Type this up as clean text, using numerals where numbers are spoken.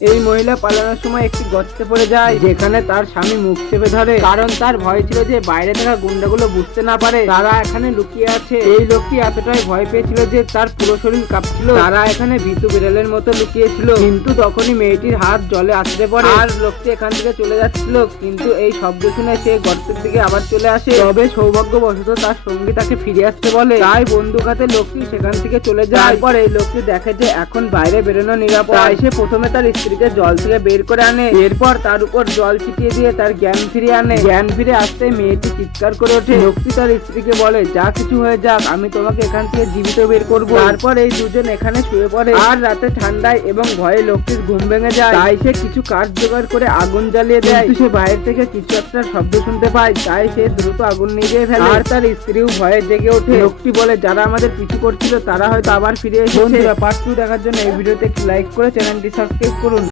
এই মহিলা পালানোর সময় একটি গর্তে পড়ে যায়, যেখানে তার স্বামী মুখ চেপে ধরে, কারণ তার ভয় ছিল যে বাইরে থাকা গুন্ডাগুলো বুঝতে না পারে তারা এখানে লুকিয়ে আছে। এই লোকটি এতটাই ভয় পেয়েছিল যে তার পুরো শরীর কাঁপছিল। তারা এখানে ভীতু বিড়ালের মতো লুকিয়েছিল, কিন্তু তখনই মেয়েটির হাত জলে আছড়ে পড়ে আর লোকটি এখান থেকে চলে যাচ্ছিল, কিন্তু এই শব্দ শুনে সে গর্তের দিকে আবার চলে আসে। তবে সৌভাগ্যবশত তার সঙ্গী তাকে ফিরে আসতে বলে, তাই বন্দুক হাতে লোকটি সেখান থেকে চলে যায়। তারপর এই লোকটি দেখে যে এখন বাইরে বেরোনো নিরাপদ, তাই সে প্রথমে তার স্ত্রীকে জল থেকে বের করে আনে, এরপর তার উপর জল ছিটিয়ে দিয়ে তার জ্ঞান ফিরিয়ে আনে। জ্ঞান ফিরে আসতে মেয়েটি চিৎকার করে ওঠে। লোকটি তার স্ত্রীকে বলে, যা কিছু হয়ে যাক আমি তোমাকে এখান থেকে জীবিত বের করব। তারপর এই দুজন এখানে শুয়ে পড়ে আর রাতে ঠান্ডায় এবং ভয়ে লোকটির ঘুম ভেঙে যায়। তাই সে কিছু কাঠ জোগাড় করে আগুন জ্বালিয়ে দেয়, কিন্তু সে বাইরে থেকে কিছু একটা শব্দ শুনতে পায়, তাই সে দ্রুত আগুন নিভিয়ে ফেলে আর তার স্ত্রীও ভয়ে জেগে ওঠে। লোকটি বলে, যারা আমাদের পিছু করছিল তারা হয়তো আবার ফিরে এসেছে। পার্ট 2 দেখার জন্য এই ভিডিওতে একটি লাইক করে চ্যানেলটি সাবস্ক্রাইব করুন।